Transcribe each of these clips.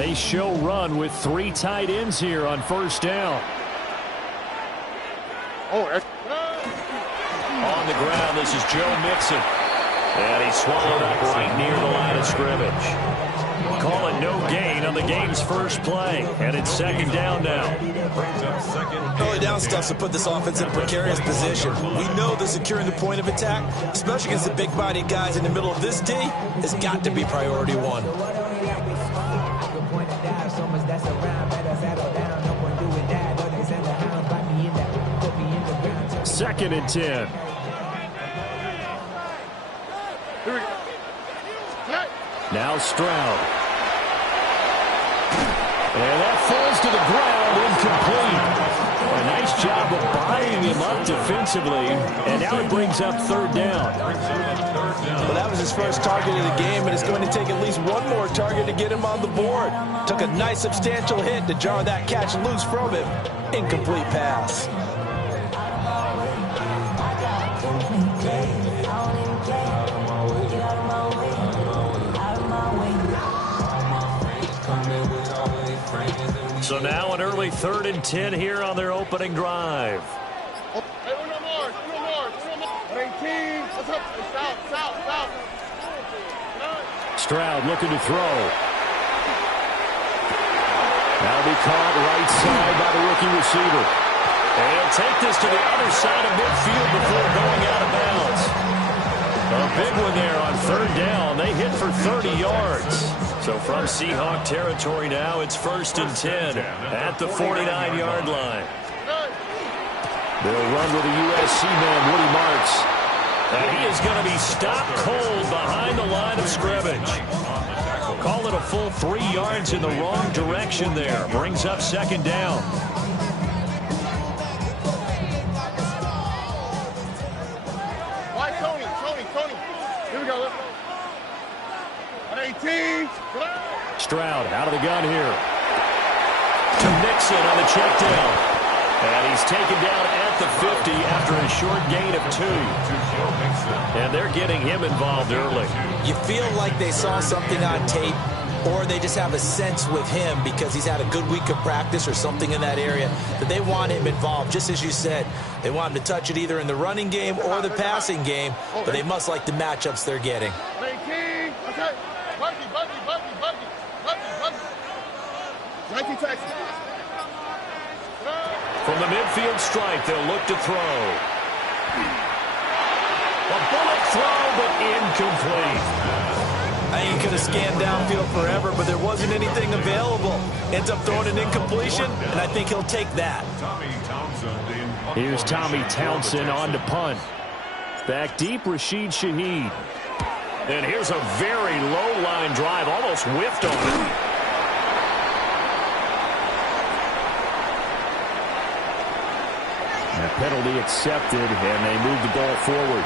They show run with 3 tight ends here on first down. On the ground, this is Joe Mixon. And he's swallowed up right near the line of scrimmage. Call it no gain on the game's first play. And it's second down now. Early down stuff to put this offense in a precarious position. We know that securing the point of attack, especially against the big-bodied guys in the middle of this D, has got to be priority one. Second and 10. Now Stroud. And that falls to the ground, incomplete. A nice job of buying him up defensively, and now it brings up third down. Well, that was his first target of the game, and it's going to take at least one more target to get him on the board. Took a nice substantial hit to jar that catch loose from him. Incomplete pass. So now an early 3rd and 10 here on their opening drive. Stroud looking to throw. Now be caught right side by the rookie receiver. And he'll take this to the other side of midfield before going out of bounds. A big one there on 3rd down. They hit for 30 yards. So from Seahawk territory now, it's 1st and 10 at the 49-yard line. They'll run with a USC man, Woody Marks. And he is going to be stopped cold behind the line of scrimmage. Call it a full 3 yards in the wrong direction there. Brings up second down. Tony. Here we go. 18. Stroud out of the gun here. To Mixon on the check down. And he's taken down at the 50 after a short gain of 2. And they're getting him involved early. You feel like they saw something on tape, or they just have a sense with him because he's had a good week of practice or something in that area that they want him involved. Just as you said, they want him to touch it either in the running game or the passing game, but they must like the matchups they're getting. From the midfield stripe, they'll look to throw. A bullet throw, but incomplete. I ain't going to scan downfield forever, but there wasn't anything available. Ends up throwing an incompletion, and I think he'll take that. Here's Tommy Townsend on to punt. Back deep, Rashid Shaheed. And here's a very low line drive, almost whiffed on it. That penalty accepted, and they move the ball forward.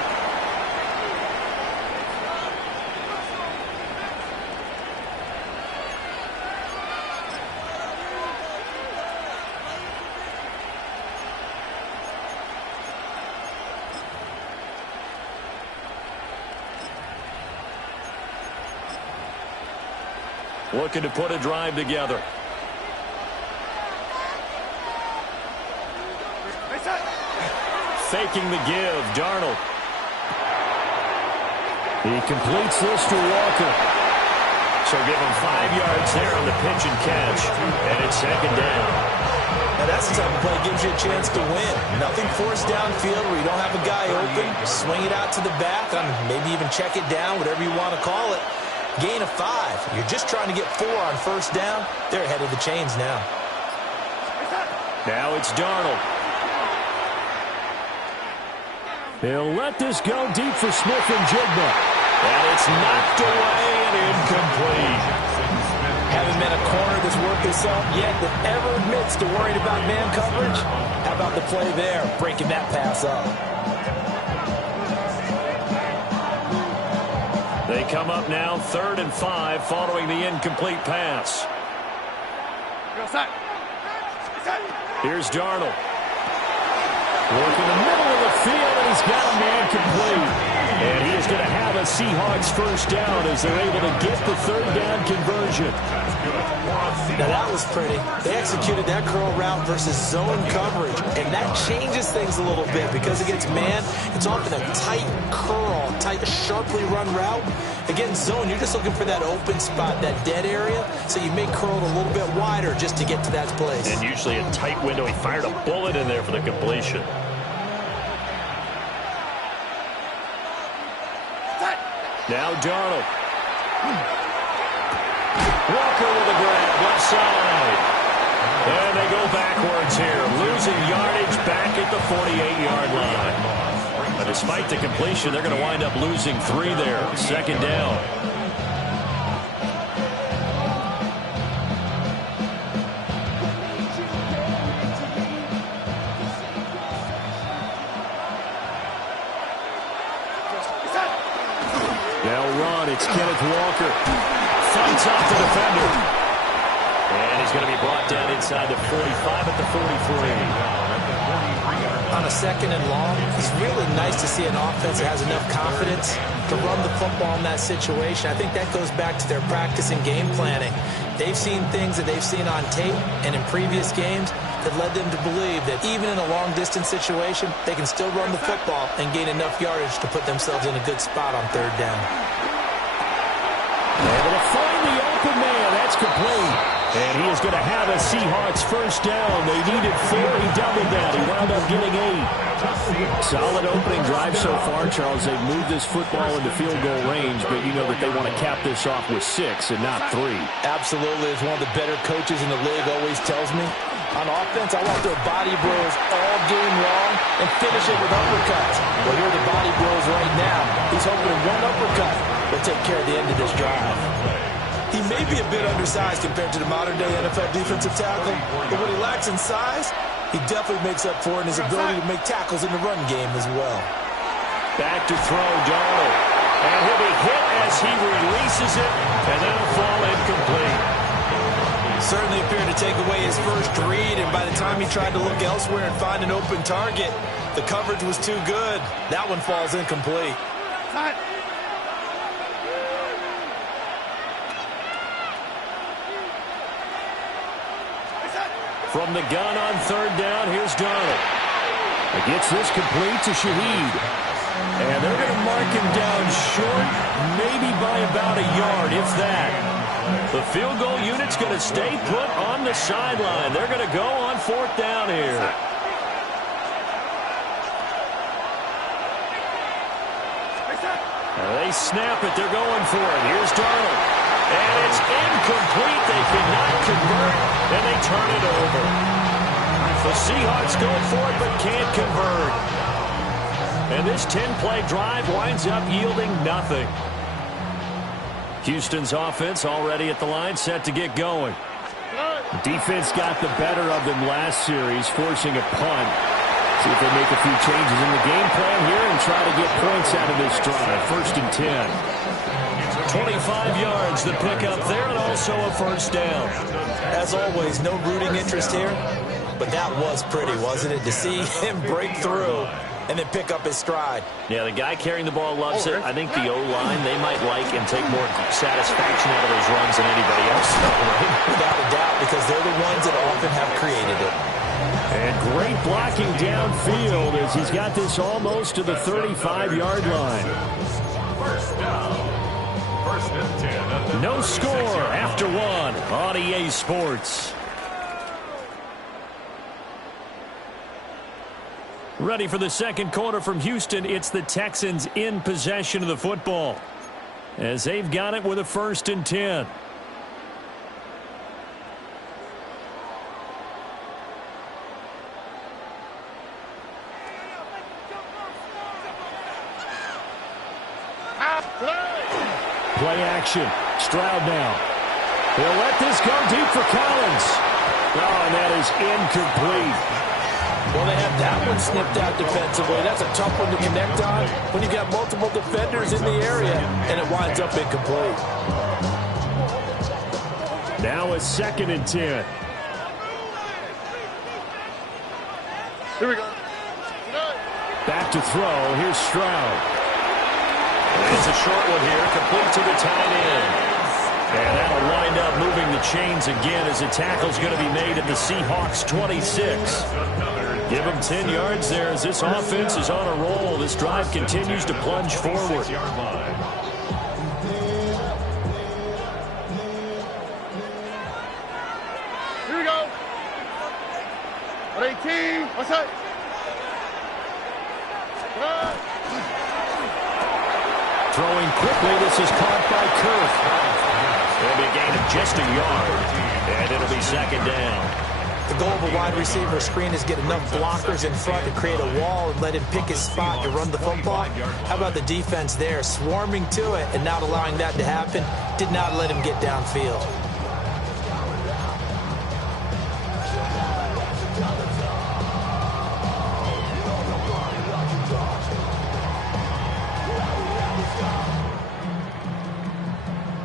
Looking to put a drive together. Faking the give, Darnold. He completes this to Walker. So give him 5 yards there on the pitch and catch. And it's second down. Now that's the type of play that gives you a chance to win. Nothing forced downfield where you don't have a guy open. Swing it out to the back, maybe even check it down, whatever you want to call it. Gain of 5. You're just trying to get 4 on first down. They're ahead of the chains now. Now it's Darnold. They'll let this go deep for Smith and Jigba. And it's knocked away and incomplete. Haven't been a corner that's worked this up yet that ever admits to worrying about man coverage. How about the play there, breaking that pass up? They come up now 3rd and 5 following the incomplete pass. Here's Darnold. Working the middle of the field, and he's got a man complete. And he is going to have a Seahawks first down as they're able to get the third down conversion. Now that was pretty. They executed that curl route versus zone coverage, and that changes things a little bit because against man, it's often a tight curl, tight, sharply run route. Against zone, you're just looking for that open spot, that dead area, so you may curl it a little bit wider just to get to that place. And usually a tight window. He fired a bullet in there for the completion. Now Darnold. Walker with a grab, left side. And they go backwards here, losing yardage back at the 48-yard line. But despite the completion, they're going to wind up losing 3 there. Second down. It's Kenneth Walker. Fights off the defender. And he's going to be brought down inside the 45 at the 43. On a second and long, it's really nice to see an offense that has enough confidence to run the football in that situation. I think that goes back to their practice and game planning. They've seen things that they've seen on tape and in previous games that led them to believe that even in a long-distance situation, they can still run the football and gain enough yardage to put themselves in a good spot on third down. Able to find the open man. That's complete. And he is going to have a Seahawks first down. They needed 4. He doubled that. He wound up getting 8. Solid opening drive so far, Charles. They've moved this football into field goal range, but you know that they want to cap this off with 6 and not 3. Absolutely. As one of the better coaches in the league always tells me, on offense, I want their body blows all game long and finish it with uppercuts. Well, here are the body blows right now. He's hoping one uppercut will take care of the end of this drive. He may be a bit undersized compared to the modern-day NFL defensive tackle, but what he lacks in size, he definitely makes up for in his ability to make tackles in the run game as well. Back to throw, Darnold. And he'll be hit as he releases it, and that'll fall incomplete. Certainly appeared to take away his first read, and by the time he tried to look elsewhere and find an open target, the coverage was too good. That one falls incomplete. From the gun on third down, here's Darnold. He gets this complete to Shaheed. And they're going to mark him down short, maybe by about a yard, if that. The field goal unit's going to stay put on the sideline. They're going to go on fourth down here. They snap it. They're going for it. Here's Darnold. And it's incomplete. They cannot convert, and they turn it over. The Seahawks go for it, but can't convert. And this 10-play drive winds up yielding nothing. Houston's offense already at the line, set to get going. Defense got the better of them last series, forcing a punt. See if they make a few changes in the game plan here and try to get points out of this drive. First and 10. 25 yards, the pickup there, and also a first down. As always, no rooting interest here, but that was pretty, wasn't it? To see him break through and then pick up his stride. Yeah, the guy carrying the ball loves it. I think the O-line, they might like and take more satisfaction out of those runs than anybody else. Without a doubt, because they're the ones that often have created it. And great blocking downfield as he's got this almost to the 35-yard line. First down. First and 10. No score after 1 on EA Sports. Ready for the second quarter from Houston. It's the Texans in possession of the football as they've got it with a first and 10. Play action. Stroud now. He'll let this go deep for Collins. Oh, and that is incomplete. Well, they have that one snipped out defensively. That's a tough one to connect on when you got multiple defenders in the area, and it winds up incomplete. Now a second and 10. Here we go. Back to throw. Here's Stroud. It's a short one here, complete to the tight end. And that'll wind up moving the chains again as a tackle's going to be made at the Seahawks 26. Give them 10 yards there as this offense is on a roll. This drive continues to plunge forward. Here we go. 18. What's that? Throwing quickly, this is caught by Kirk. It'll be a gain of just a yard, and it'll be second down. The goal of a wide receiver screen is get enough blockers in front to create a wall and let him pick his spot to run the football. How about the defense there, swarming to it and not allowing that to happen? Did not let him get downfield.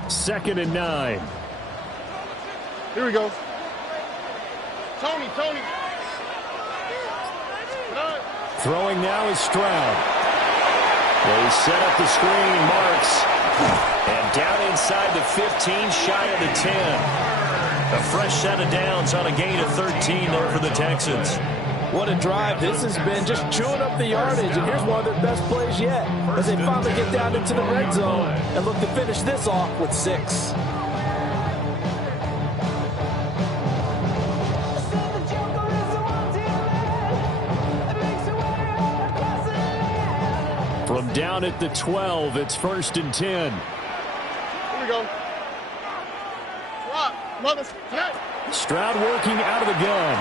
Second and 9. Here we go. Tony. Throwing now is Stroud. They set up the screen, Marks. And down inside the 15, shy of the 10. A fresh set of downs on a gain of 13 there for the Texans. What a drive. This has been just chewing up the yardage, and here's one of their best plays yet as they finally get down into the red zone and look to finish this off with 6. From down at the 12, it's 1st and 10. Here we go. Stroud working out of the gun.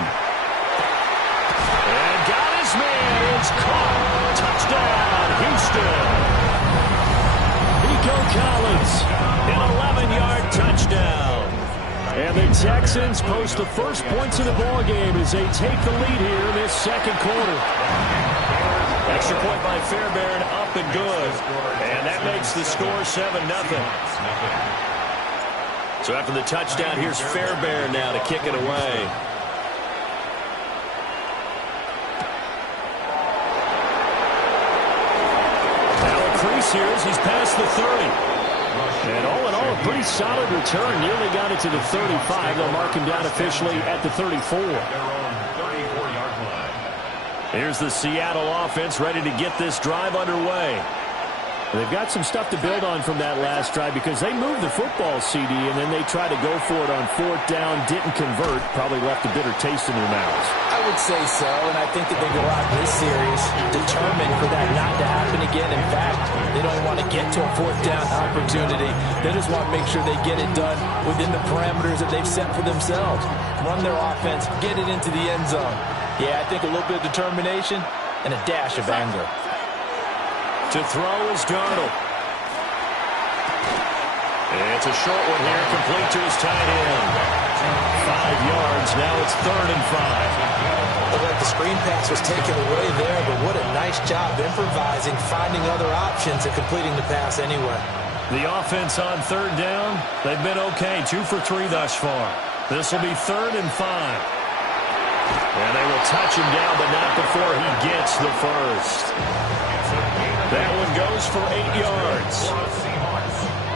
And got his man. It's caught. Touchdown, Houston. Nico Collins, an 11-yard touchdown. And the Texans post the first points of the ballgame as they take the lead here in this second quarter. Extra point by Fairbairn, up and good. And that makes the score 7-0. So after the touchdown, here's Fairbairn now to kick it away. Now a crease here as he's past the 30. And all in all, a pretty solid return. Nearly got it to the 35. They'll mark him down officially at the 34. Here's the Seattle offense ready to get this drive underway. They've got some stuff to build on from that last drive because they moved the football, CD, and then they tried to go for it on 4th down, didn't convert, probably left a bitter taste in their mouths. I would say so, and I think that they go out this series determined for that not to happen again. In fact, they don't want to get to a 4th down opportunity. They just want to make sure they get it done within the parameters that they've set for themselves. Run their offense, get it into the end zone. Yeah, I think a little bit of determination and a dash of anger. To throw is Darnold. It's a short one here, complete to his tight end. 5 yards, now it's 3rd and 5. Looked like the screen pass was taken away there, but what a nice job improvising, finding other options, and completing the pass anyway. The offense on 3rd down, they've been okay, 2 for 3 thus far. This will be 3rd and 5. And they will touch him down, but not before he gets the first. That one goes for 8 yards.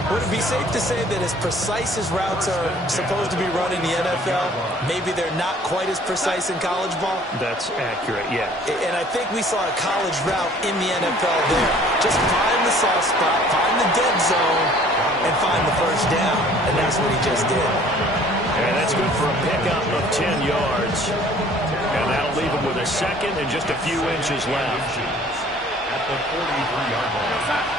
Would it be safe to say that as precise as routes are supposed to be run in the NFL, maybe they're not quite as precise in college ball? That's accurate, yeah. And I think we saw a college route in the NFL there. Just find the soft spot, find the dead zone, and find the first down. And that's what he just did. And that's good for a pickup of 10 yards. And that'll leave him with a second and just a few inches left. At the 43-yard line.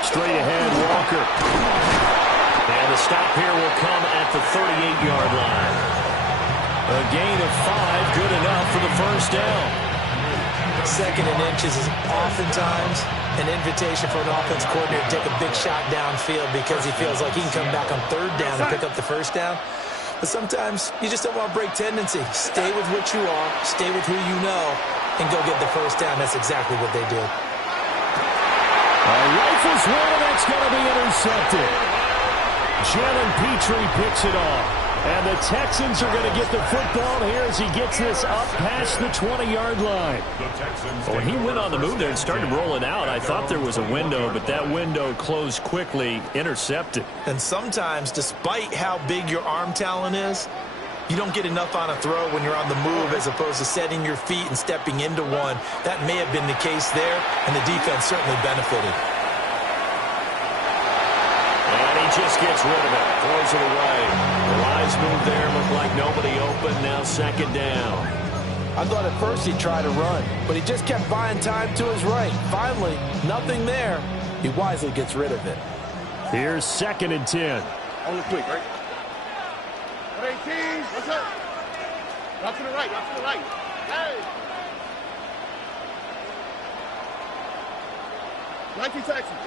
Straight ahead, Walker. And the stop here will come at the 38-yard line. A gain of 5, good enough for the first down. 2nd and inches is oftentimes an invitation for an offense coordinator to take a big shot downfield because he feels like he can come back on 3rd down and pick up the first down. But sometimes you just don't want to break tendency. Stay with what you are, stay with who you know, and go get the first down. That's exactly what they did. Rifles one, that's going to be intercepted. Jalen Petrie picks it off. And the Texans are going to get the football here as he gets this up past the 20-yard line. When he went on the move there and started rolling out, I thought there was a window, but that window closed quickly, intercepted. And sometimes, despite how big your arm talent is, you don't get enough on a throw when you're on the move as opposed to setting your feet and stepping into one. That may have been the case there, and the defense certainly benefited. And he just gets rid of it, throws it away. The wise move there, looked like nobody open, now second down. I thought at first he'd try to run, but he just kept buying time to his right. Finally, nothing there. He wisely gets rid of it. Here's 2nd and 10. Only quick, right? 18, what's up? Rock to the right, rock to the right. Hey! 19 Texans.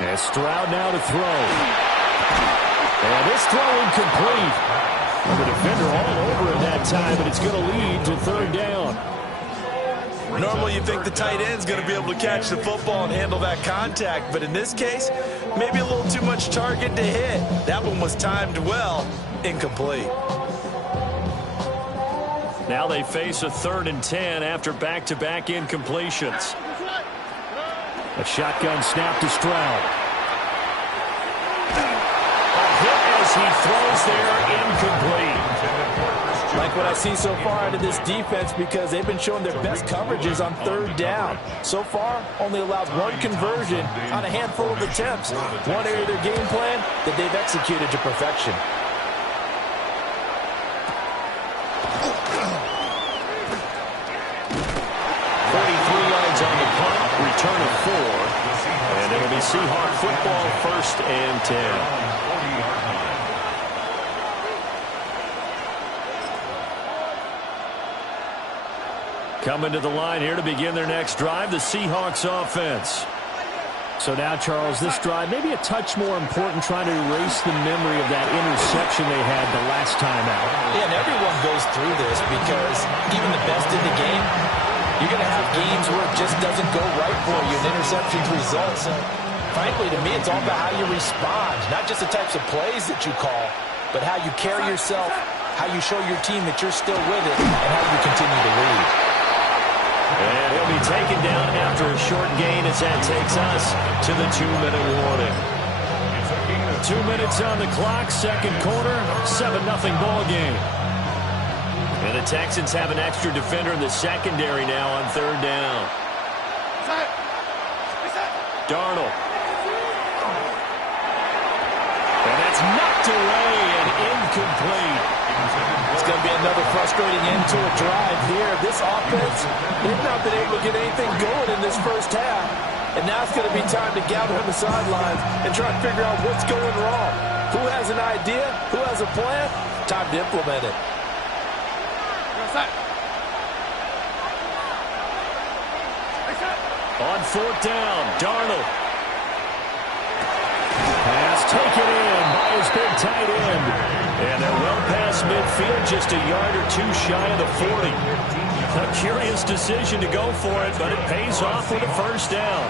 And Stroud now to throw. And this throw incomplete. The defender all over it that time, but it's going to lead to 3rd down. Normally you think the tight end's going to be able to catch the football and handle that contact, but in this case, maybe a little too much target to hit. That one was timed well, incomplete. Now they face a 3rd and 10 after back-to-back incompletions. A shotgun snap to Stroud. A hit as he throws there, incomplete. Like what I see so far out of this defense because they've been showing their best coverages on 3rd down. So far, only allowed 1 conversion on a handful of attempts. One area of their game plan that they've executed to perfection. On the punt, return of 4, and it'll be Seahawk football, 1st and 10. Coming to the line here to begin their next drive, the Seahawks offense. So now, Charles, this drive maybe a touch more important, trying to erase the memory of that interception they had the last time out. Yeah, and everyone goes through this because even the best in the game, you're going to have games where it just doesn't go right for you and interceptions result. So, frankly, to me, it's all about how you respond, not just the types of plays that you call, but how you carry yourself, how you show your team that you're still with it, and how you continue to lead. And he'll be taken down after a short gain as that takes us to the 2-minute warning. 2 minutes on the clock, 2nd quarter, 7-0 ball game. And the Texans have an extra defender in the secondary now on 3rd down. Darnold. And that's knocked away and incomplete. It's going to be another frustrating end to a drive here. This offense, they've not been able to get anything going in this first half. And now it's going to be time to gather on the sidelines and try to figure out what's going wrong. Who has an idea? Who has a plan? Time to implement it. On 4th down, Darnold. Pass taken in by his big tight end. And they're well past midfield, just a yard or 2 shy of the 40. A curious decision to go for it, but it pays off with a 1st down.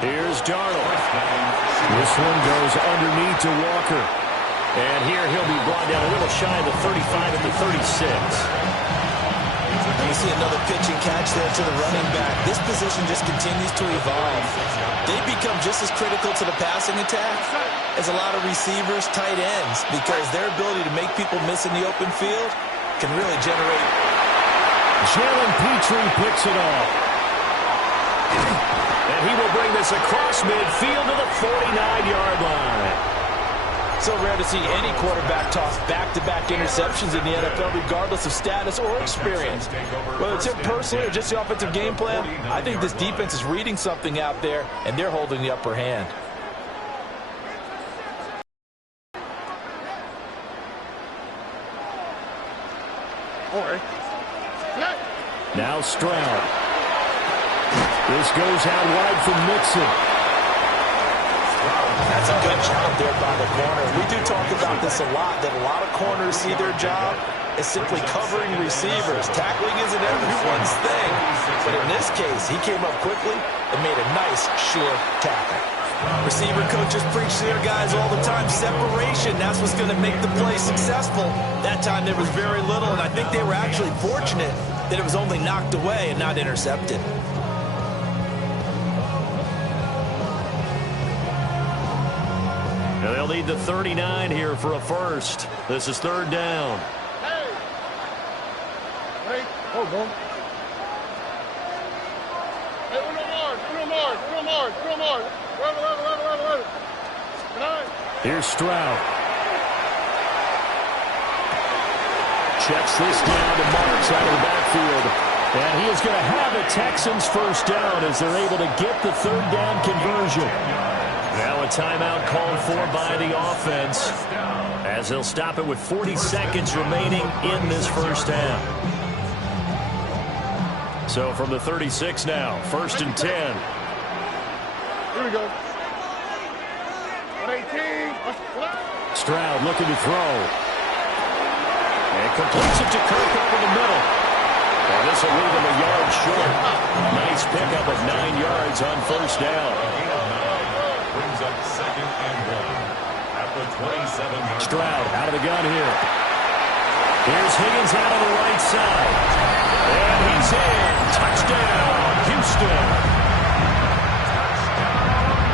Here's Darnold. This one goes underneath to Walker. And here he'll be brought down a little shy of the 35 at the 36. You see another pitch and catch there to the running back. This position just continues to evolve. They become just as critical to the passing attack as a lot of receivers, tight ends, because their ability to make people miss in the open field can really generate. Jalen Petrie picks it off. And he will bring this across midfield to the 49-yard line. So rare to see any quarterback toss back-to-back interceptions in the NFL, regardless of status or experience. Whether it's him personally or just the offensive game plan, I think this defense is reading something out there, and they're holding the upper hand. Now Stroud. This goes out wide from Mixon. That's a good job there by the corner. We do talk about this a lot, that a lot of corners see their job is simply covering receivers. Tackling isn't everyone's thing, but in this case, he came up quickly and made a nice, sure tackle. Receiver coaches preach to their guys all the time, separation, that's what's going to make the play successful. That time there was very little, and I think they were actually fortunate that it was only knocked away and not intercepted. And they'll need the 39 here for a first. This is third down. Hey! Hey, hold on. Hey, uno more. Here's Stroud. Checks this down to Marks out of the backfield. And he is going to have a Texans first down as they're able to get the third down conversion. Now a timeout called for by the offense as they'll stop it with 40 seconds remaining in this first half. So from the 36 now, first and 10. Here we go. 18. Stroud looking to throw. And completes it to Kirk over the middle. And this will leave him a yard short. Nice pickup of 9 yards on first down. Brings up second and 1 at the 27-yard. Stroud out of the gun here. Here's Higgins out of the right side. And he's in. Touchdown, Houston.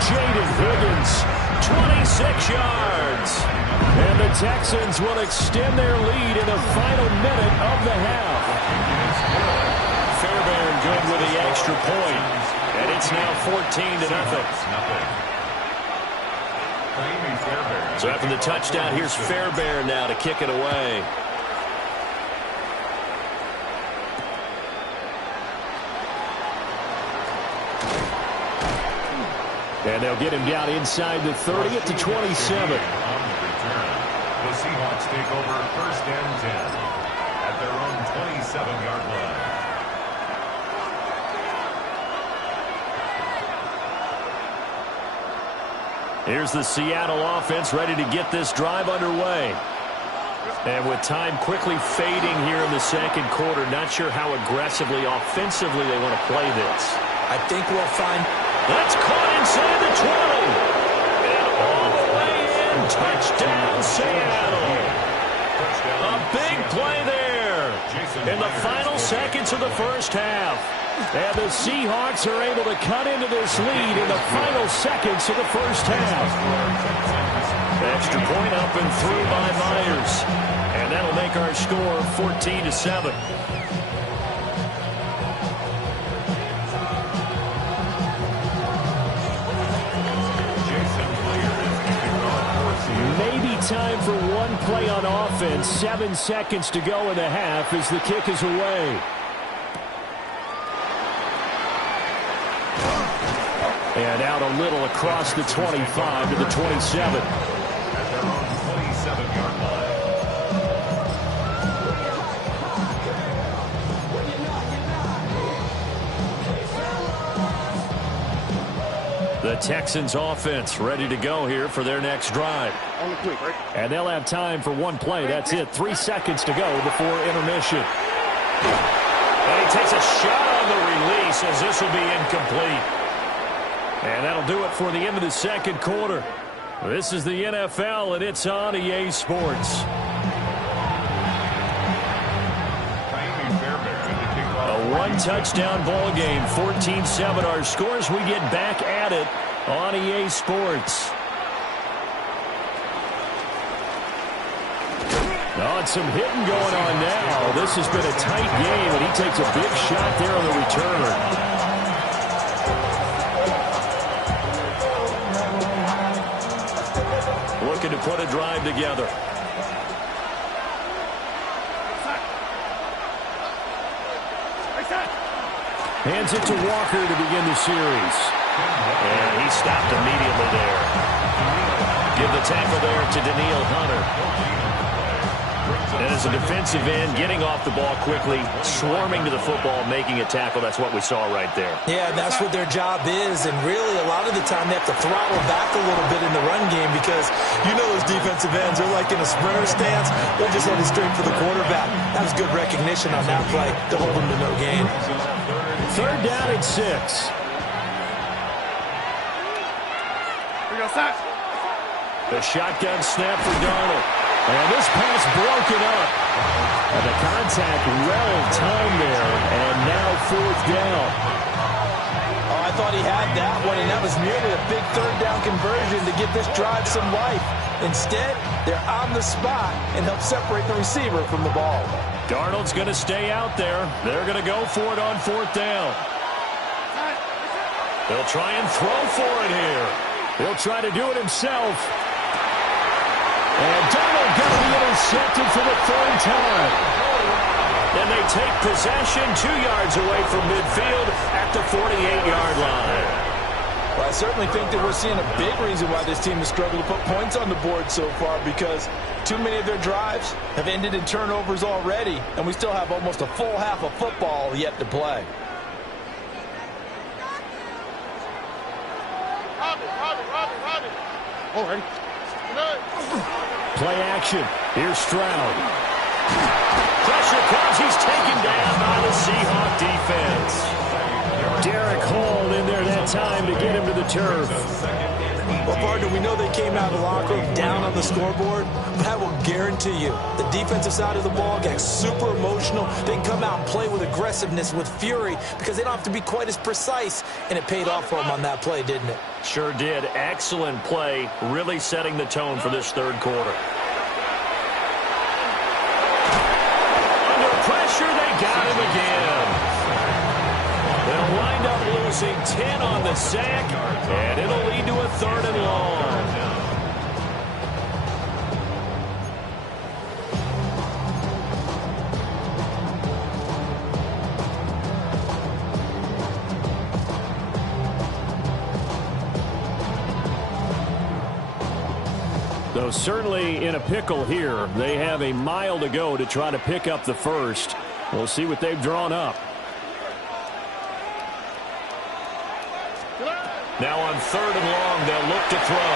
Jaden Higgins, 26 yards. And the Texans will extend their lead in the final minute of the half. Fairbairn good with the extra point. And it's now 14-0. So after the touchdown, here's Fairbairn now to kick it away. And they'll get him down inside the 30 at the 27. The Seahawks take over first and 10 at their own 27-yard line. Here's the Seattle offense ready to get this drive underway. And with time quickly fading here in the second quarter, not sure how aggressively, offensively they want to play this. I think we'll find... That's caught inside the 20. And all the way in. Touchdown, Seattle. A big play there in the final seconds of the first half. And the Seahawks are able to cut into this lead in the final seconds of the first half. Extra point up and through by Myers. And that'll make our score 14-7. Maybe time for one play on offense. 7 seconds to go in the half as the kick is away. And out a little across the 25 to the 27. At their own 27-yard line. The Texans offense ready to go here for their next drive. On the quick, right? And they'll have time for one play. That's it. 3 seconds to go before intermission. And he takes a shot on the release as this will be incomplete. And that'll do it for the end of the second quarter. This is the NFL, and it's on EA Sports. A one-touchdown ball game, 14-7. Our scores, we get back at it on EA Sports. Oh, and some hitting going on now. This has been a tight game, and he takes a big shot there on the return. Looking to put a drive together. Hands it to Walker to begin the series. And he stopped immediately there. Give the tackle there to Daniil Hunter. And as a defensive end, getting off the ball quickly, swarming to the football, making a tackle, that's what we saw right there. Yeah, that's what their job is, and really a lot of the time they have to throttle back a little bit in the run game because you know those defensive ends, they're like in a sprinter stance, they're just headed straight for the quarterback. That was good recognition on that play to hold them to no gain. Third down and 6. The shotgun snap for Darnold. And this pass broken up. And the contact well timed there. And now fourth down. Oh, I thought he had that one, and that was nearly a big third down conversion to give this drive some life. Instead, they're on the spot and help separate the receiver from the ball. Darnold's going to stay out there. They're going to go for it on fourth down. They'll try and throw for it here. He'll try to do it himself. And Darnold going to be intercepted for the third time. And they take possession 2 yards away from midfield at the 48-yard line. Well, I certainly think that we're seeing a big reason why this team has struggled to put points on the board so far, because too many of their drives have ended in turnovers already, and we still have almost a full half of football yet to play. All right. Play action. Here's Stroud. Pressure comes. He's taken down by the Seahawk defense. Derek Hall in there that time to get him to the turf. Well, partner, we know they came out of the locker room down on the scoreboard, but I will guarantee you the defensive side of the ball gets super emotional. They can come out and play with aggressiveness, with fury, because they don't have to be quite as precise, and it paid off for them on that play, didn't it? Sure did. Excellent play, really setting the tone for this third quarter. Under pressure, they got him again. They'll wind up losing 10 on the sack, and it'll lead to a third and long. Though certainly in a pickle here, they have a mile to go to try to pick up the first. We'll see what they've drawn up. Now on third and long, they'll look to throw.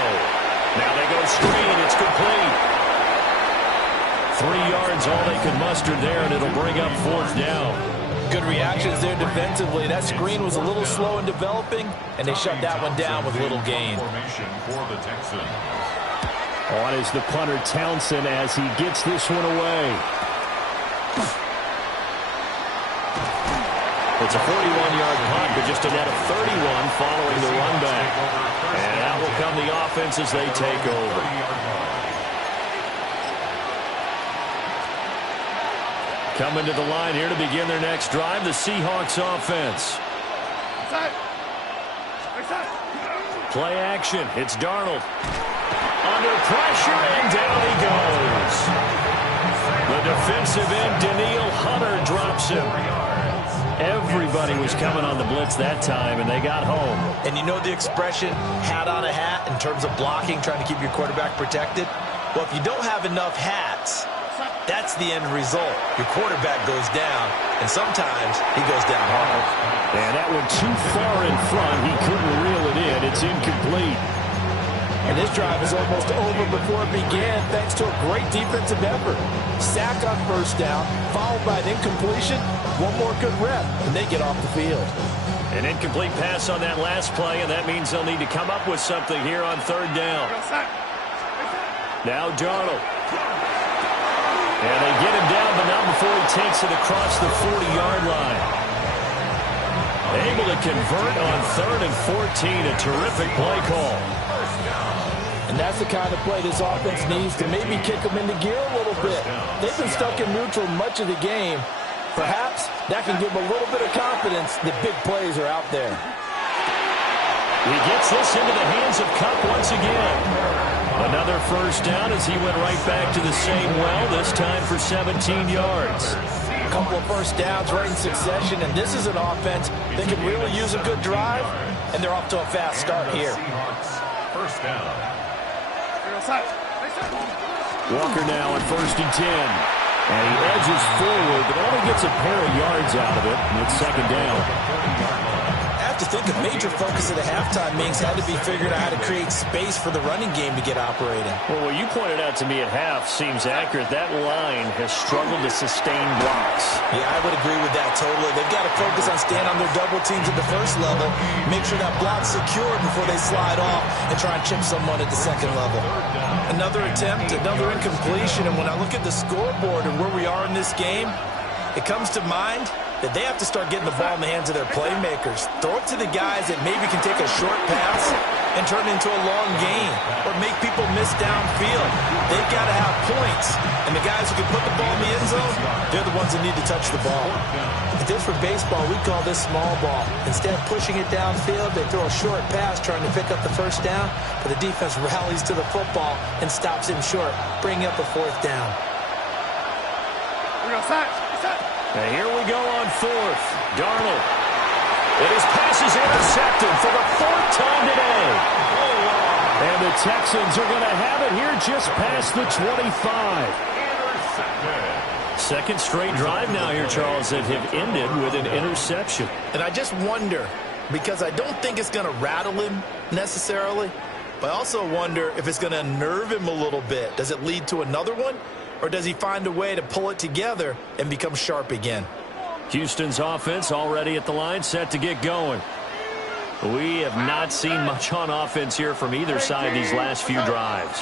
Now they go screen. It's complete. 3 yards, all they can muster there, and it'll bring up fourth down. Good reactions there defensively. That screen was a little slow in developing, and they shut that one down with little gain. On is the punter Townsend as he gets this one away. It's a 41-yard punt, but just a net of 31 following the run back. And out will come the offense as they take over. Coming to the line here to begin their next drive, the Seahawks offense. Play action. It's Darnold. Under pressure, and down he goes. The defensive end, Daniil Hunter, drops him. Everybody was coming on the blitz that time, and they got home. And you know the expression, hat on a hat, in terms of blocking, trying to keep your quarterback protected? Well, if you don't have enough hats, that's the end result. Your quarterback goes down, and sometimes he goes down hard. And that one too far in front. He couldn't reel it in. It's incomplete. And this drive is almost over before it began, thanks to a great defensive effort. Sack on first down, followed by an incompletion. One more good rep, and they get off the field. An incomplete pass on that last play, and that means they'll need to come up with something here on third down. Now Darnold. And they get him down, but not before he takes it across the 40-yard line. Able to convert on third and 14. A terrific play call. And that's the kind of play this offense needs to maybe kick them into gear a little bit. They've been stuck in neutral much of the game. Perhaps that can give them a little bit of confidence that big plays are out there. He gets this into the hands of Kupp once again. Another first down as he went right back to the same well, this time for 17 yards. A couple of first downs right in succession, and this is an offense that can really use a good drive, and they're off to a fast start here. First down. Walker now on 1st and 10. And he edges forward, but only gets a pair of yards out of it, and it's second down. I have to think a major focus of the halftime meetings had to be figured out how to create space for the running game to get operating. Well, what you pointed out to me at half seems accurate. That line has struggled to sustain blocks. Yeah, I would agree with that totally. They've got to focus on staying on their double teams at the first level, make sure that block's secured before they slide off and try and chip someone at the second level. Another attempt, another incompletion, and when I look at the scoreboard and where we are in this game, it comes to mind that they have to start getting the ball in the hands of their playmakers. Throw it to the guys that maybe can take a short pass and turn it into a long gain or make people miss downfield. They've got to have points. And the guys who can put the ball in the end zone, they're the ones that need to touch the ball. If this were baseball, we call this small ball. Instead of pushing it downfield, they throw a short pass trying to pick up the first down, but the defense rallies to the football and stops him short, bringing up a fourth down. And here we go on fourth. Darnold. And his pass is intercepted for the fourth time today. And the Texans are going to have it here just past the 25. Second straight drive now here, Charles, that have ended with an interception. And I just wonder, because I don't think it's going to rattle him necessarily, but I also wonder if it's going to unnerve him a little bit. Does it lead to another one? Or does he find a way to pull it together and become sharp again? Houston's offense already at the line, set to get going. We have not seen much on offense here from either side these last few drives.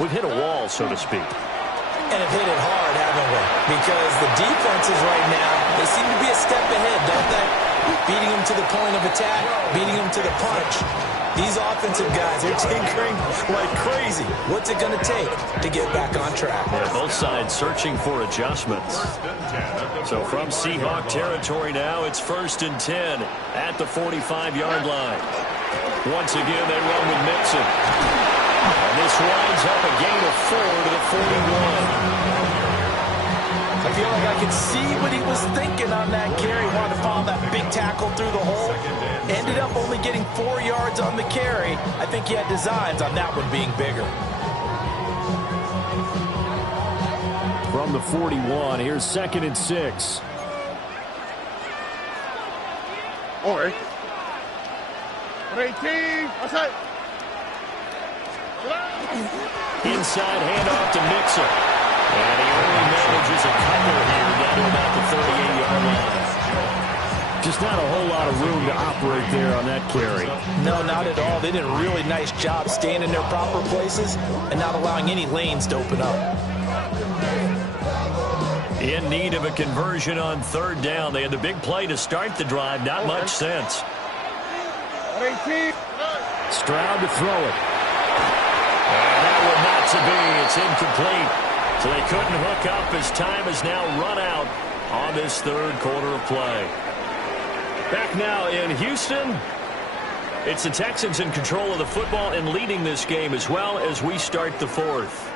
We've hit a wall, so to speak. And have hit it hard, haven't we? Because the defenses right now, they seem to be a step ahead, don't they? Beating them to the point of attack, beating them to the punch. These offensive guys are tinkering like crazy. What's it going to take to get back on track? Yeah, both sides searching for adjustments. So from Seahawk territory now, it's 1st and 10 at the 45-yard line. Once again, they run with Mixon. And this winds up a gain of 4 to the 41. I feel like I could see what he was thinking on that carry. He wanted to follow that big tackle through the hole. Ended up only getting 4 yards on the carry. I think he had designs on that one being bigger. From the 41, here's 2nd and 6. All right. 18. Outside. Inside handoff to Mixon. And he only manages a couple here down to about the 38-yard line. Just not a whole lot of room to operate there on that carry. No, not at all. They did a really nice job staying in their proper places and not allowing any lanes to open up. In need of a conversion on 3rd down. They had the big play to start the drive. Not much sense. 18. Stroud to throw it. And that one not to be. It's incomplete. So they couldn't hook up as time is now run out on this 3rd quarter of play. Back now in Houston. It's the Texans in control of the football and leading this game as well as we start the 4th.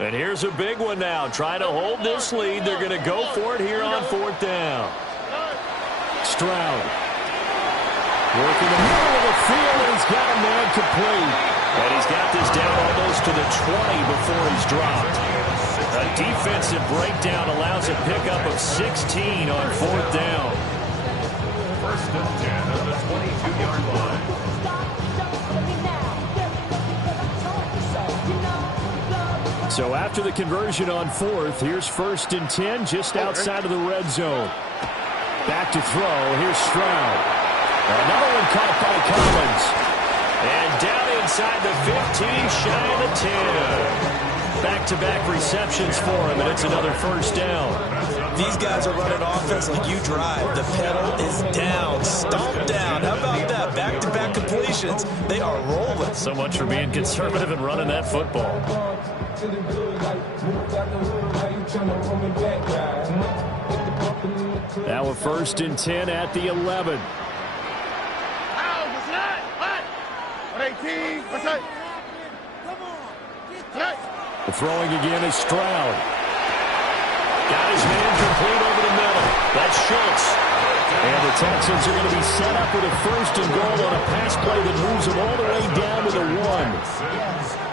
And here's a big one now. Trying to hold this lead. They're going to go for it here on 4th down. Stroud. Working the middle of the field, and he's got a man complete. And he's got this down almost to the 20 before he's dropped. A defensive breakdown allows a pickup of 16 on 4th down. 1st and 10 on the 22-yard line. So after the conversion on 4th, here's 1st and 10 just outside of the red zone. Back to throw. Here's Stroud. Another one caught by Collins. And down inside the 15, shy of the 10. Back-to-back receptions for him, and it's another 1st down. These guys are running offense like you drive. The pedal is down, stomp down. How about that? Back-to-back completions. They are rolling. So much for being conservative and running that football. Now a 1st and 10 at the 11. Throwing again is Stroud. Got his man complete over the middle. That's Schultz. And the Texans are going to be set up with a 1st and goal on a pass play that moves them all the way down to the 1.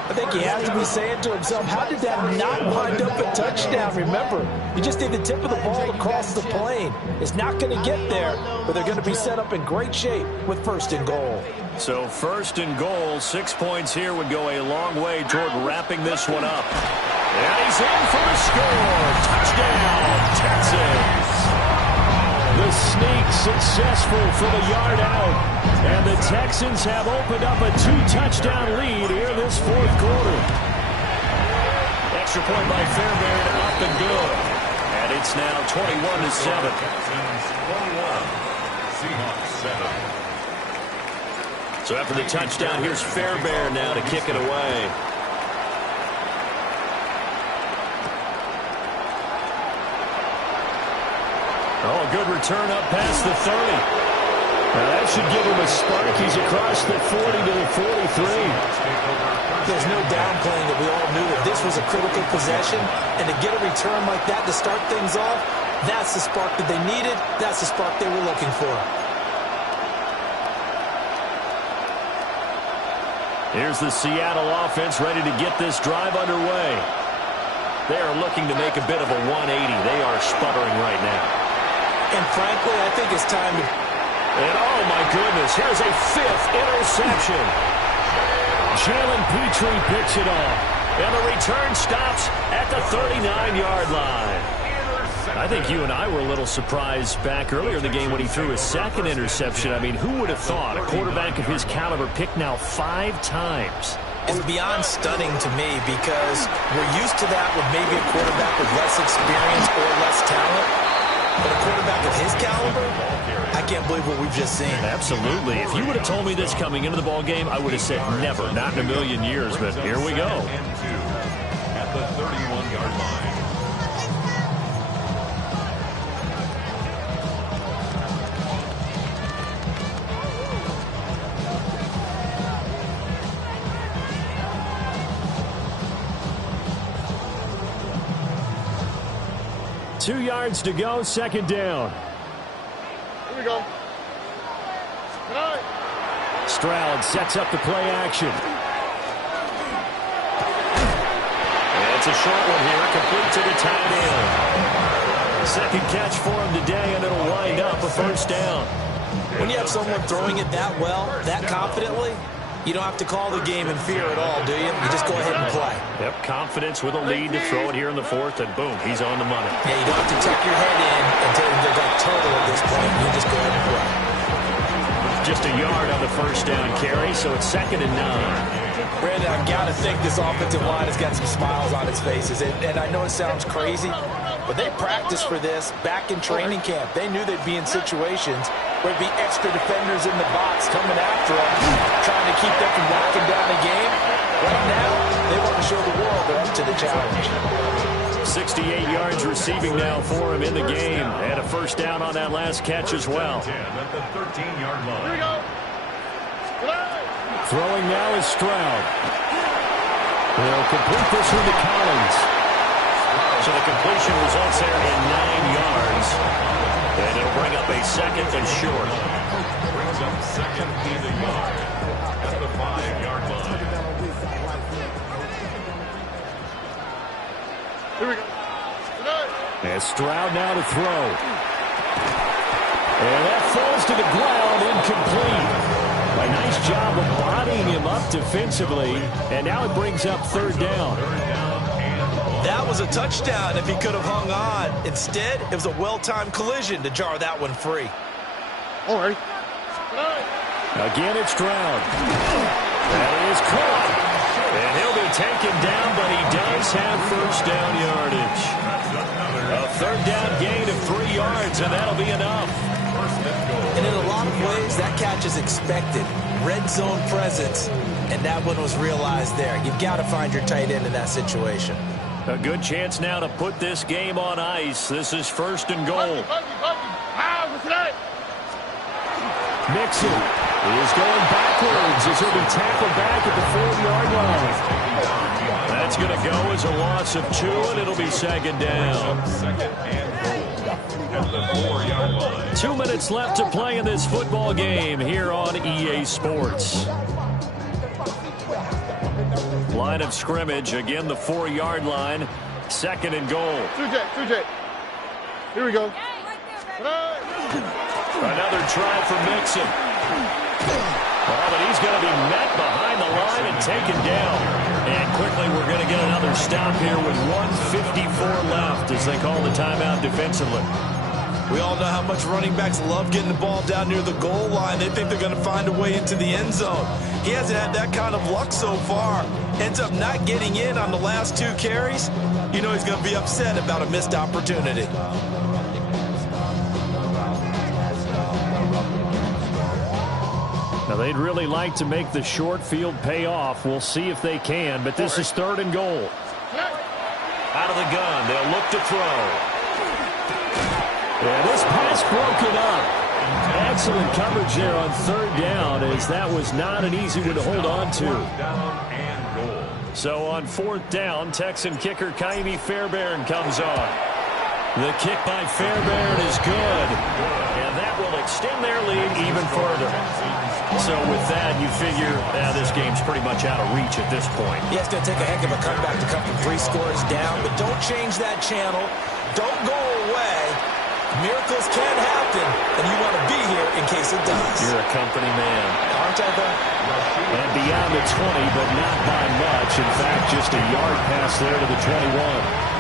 I think he has to be saying to himself, how did that not wind up a touchdown? Remember, you just need the tip of the ball across the plane. It's not going to get there, but they're going to be set up in great shape with 1st and goal. So 1st and goal, 6 points here would go a long way toward wrapping this one up. And he's in for the score. Touchdown, Texans. The sneak successful from a yard out. And the Texans have opened up a 2-touchdown lead here this 4th quarter. Extra point by Fairbairn, up and good. And it's now 21-7. Texans 21, Seahawks 7. So after the touchdown, here's Fairbairn now to kick it away. Oh, good return up past the 30. Now that should give him a spark. He's across the 40 to the 43. There's no downplaying that we all knew that this was a critical possession, and to get a return like that to start things off, that's the spark that they needed. That's the spark they were looking for. Here's the Seattle offense ready to get this drive underway. They are looking to make a bit of a 180. They are sputtering right now. And frankly, I think it's time to... And oh my goodness, here's a 5th interception. Jalen Petrie picks it off. And the return stops at the 39-yard line. I think you and I were a little surprised back earlier in the game when he threw his 2nd interception. I mean, who would have thought a quarterback of his caliber picked now 5 times? It's beyond stunning to me because we're used to that with maybe a quarterback with less experience or less talent. But a quarterback of his caliber, I can't believe what we've just seen. Absolutely. If you would have told me this coming into the ball game, I would have said never, not in a million years. But here we go. At the 31-yard line. Two yards to go, 2nd down. Here we go. Stroud sets up the play action. And it's a short one here, complete to the tight end. 2nd catch for him today, and it'll wind up a 1st down. When you have someone throwing it that well, that confidently, you don't have to call the game in fear at all, do you? You just go ahead and play. Yep, confidence with a lead to throw it here in the 4th, and boom, he's on the money. Yeah, you don't have to tuck your head in and tell them they're like total at this point. You just go ahead and play. Just a yard on the 1st down carry, so it's 2nd and 9. Brandon, I've got to think this offensive line has got some smiles on its faces. And I know it sounds crazy, but they practiced for this back in training camp. They knew they'd be in situations where there'd be extra defenders in the box coming after them, trying to keep them from locking down the game. Right now, they want to show the world they're up to the challenge. 68 yards receiving now for him in the game. And a 1st down on that last catch as well. 10 at the 13-yard line. Here we go. Throwing now is Stroud. They'll complete this one to Collins. So the completion results there in 9 yards. And it'll bring up a 2nd and short. Brings up 2nd and a yard at the 5-yard line. Here we go. And Stroud now to throw. And that falls to the ground, incomplete. A nice job of bodying him up defensively. And now it brings up 3rd down. That was a touchdown if he could have hung on. Instead, it was a well-timed collision to jar that one free. All right. Again, it's Stroud. That is caught. And he'll be taken down, but he does have 1st down yardage. A 3rd down gain of 3 yards, and that'll be enough. And in a lot of ways, that catch is expected. Red zone presence, and that one was realized there. You've got to find your tight end in that situation. A good chance now to put this game on ice. This is 1st and goal. Mixon is going backwards as he'll be tackled back at the 4-yard line. That's going to go as a loss of 2, and it'll be 2nd down. 2nd and goal at the 4-yard line. 2 minutes left to play in this football game here on EA Sports. Line of scrimmage, again the 4-yard line, 2nd and goal. 2J. Here we go. Another try for Mixon. Oh, but he's going to be met behind the line and taken down. And quickly we're going to get another stop here with 1:54 left as they call the timeout defensively. We all know how much running backs love getting the ball down near the goal line. They think they're going to find a way into the end zone. He hasn't had that kind of luck so far. Ends up not getting in on the last 2 carries. You know he's going to be upset about a missed opportunity. Now, they'd really like to make the short field pay off. We'll see if they can, but this is 3rd and goal. Out of the gun, they'll look to throw. And this pass broken up. Excellent coverage there on 3rd down, as that was not an easy one to hold on to. So on 4th down, Texan kicker Kaimi Fairbairn comes on. The kick by Fairbairn is good, and that will extend their lead even further. So with that, you figure this game's pretty much out of reach at this point. Yeah, it's going to take a heck of a comeback to come from 3 scores down, but don't change that channel. Don't go away. Miracles can happen, and you want to be here in case it does. You're a company man. Aren't I, though? And beyond the 20, but not by much. In fact, just a yard pass there to the 21.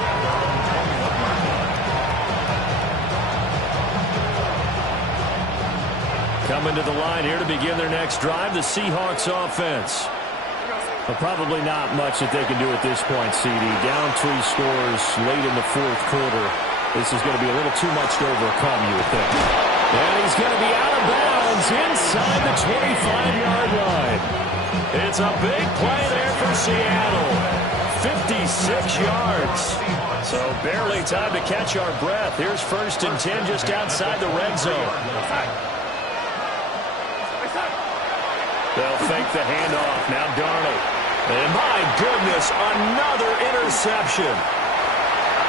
Coming to the line here to begin their next drive, the Seahawks offense. But probably not much that they can do at this point, CD. Down 3 scores late in the 4th quarter. This is going to be a little too much to overcome, you would think. And he's going to be out of bounds inside the 25-yard line. It's a big play there for Seattle. 56 yards. So barely time to catch our breath. Here's 1st and 10 just outside the red zone. They'll fake the handoff. Now Darnold. And my goodness, another interception.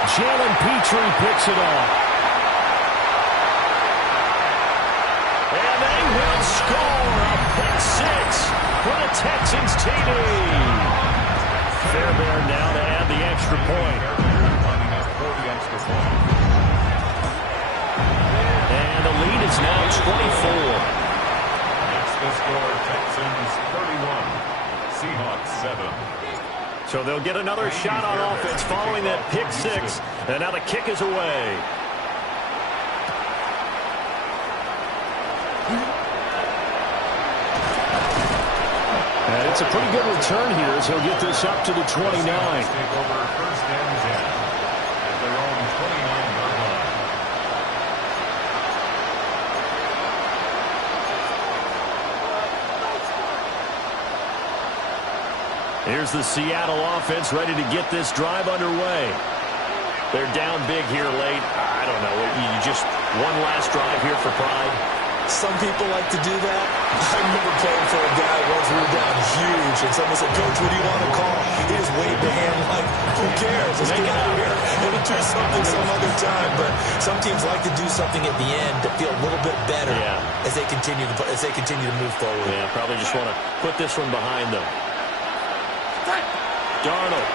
Jalen Petrie picks it off. And they will score a pick 6 for the Texans TD. Fairbairn now to add the extra point. And the lead is now 24. The score, Texans 31, Seahawks 7. So they'll get another shot on offense following that pick 6. And now the kick is away. And it's a pretty good return here as he'll get this up to the 29. Take over 1st and 10 at their own 29-yard line. Here's the Seattle offense ready to get this drive underway. They're down big here late. I don't know. You just one last drive here for pride. Some people like to do that. I remember playing for a guy once we were down huge, and someone said, "Coach, what do you want to call?" He just waved the hand like, "Who cares? Let's get out of here. We'll do something some other time." But some teams like to do something at the end to feel a little bit better as they continue to move forward. Yeah, probably just want to put this one behind them. Darnold.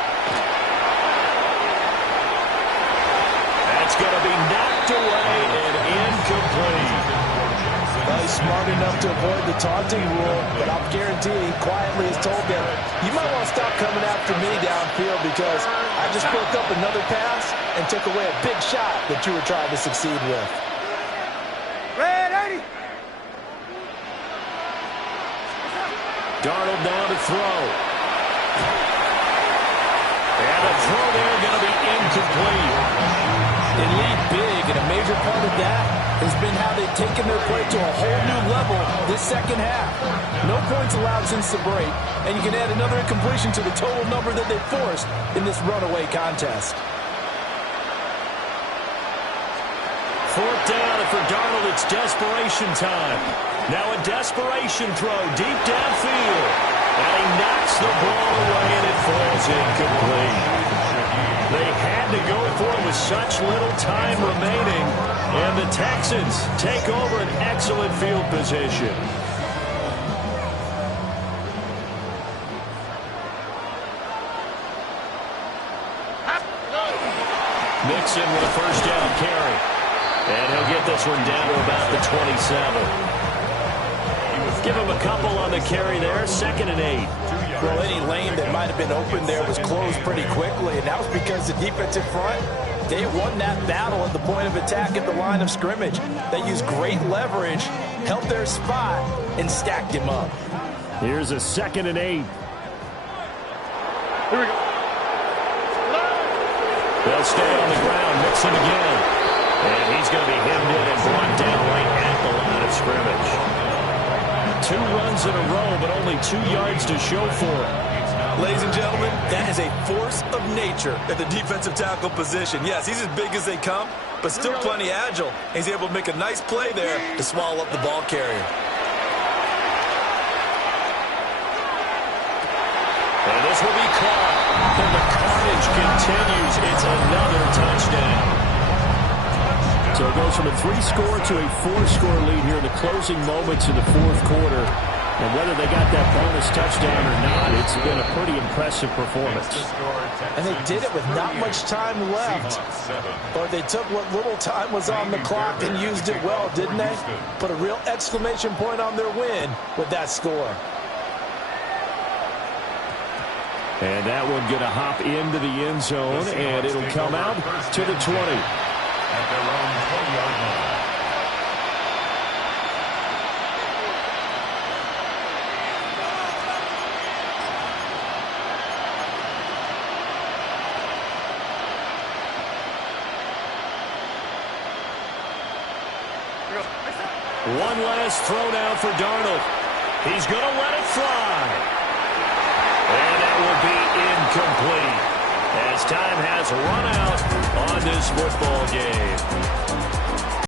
That's going to be knocked away and incomplete. Well, he's smart enough to avoid the taunting rule, but I'll guarantee he quietly has told them, you might want to stop coming after me downfield because I just broke up another pass and took away a big shot that you were trying to succeed with. Red 80. Darnold down to throw. And a throw there going to be incomplete. They lead big, and a major part of that has been how they've taken their play to a whole new level this second half. No points allowed since the break, and you can add another incompletion to the total number that they forced in this runaway contest. Fourth down, and for Darnold, it's desperation time. Now a desperation throw deep downfield. And he knocks the ball away, and it falls incomplete. They had to go for it with such little time remaining. And the Texans take over an excellent field position. Mixon with a first down carry. And he'll get this one down to about the 27. Give him a couple on the carry there. 2nd and 8. Well, any lane that might have been open there was closed pretty quickly, and that was because the defensive front, they won that battle at the point of attack at the line of scrimmage. They used great leverage, held their spot, and stacked him up. Here's a 2nd and 8. Here we go. They'll stay on the ground. Mixon again. And he's going to be hemmed in and brought down right at the line of scrimmage. 2 runs in a row, but only 2 yards to show for it. Ladies and gentlemen, that is a force of nature at the defensive tackle position. Yes, he's as big as they come, but still plenty agile. He's able to make a nice play there to swallow up the ball carrier. And this will be caught. And the carnage continues. It's another touchdown. So it goes from a 3-score to a 4-score lead here in the closing moments in the 4th quarter. And whether they got that bonus touchdown or not, it's been a pretty impressive performance. And they did it with not much time left. But they took what little time was on the clock and used it well, didn't they? Put a real exclamation point on their win with that score. And that one going to hop into the end zone, and it'll come out to the 20. At their own 20-yard line. One last throw now for Darnold. He's going to let it fly. And that will be incomplete as time has run out on this football game.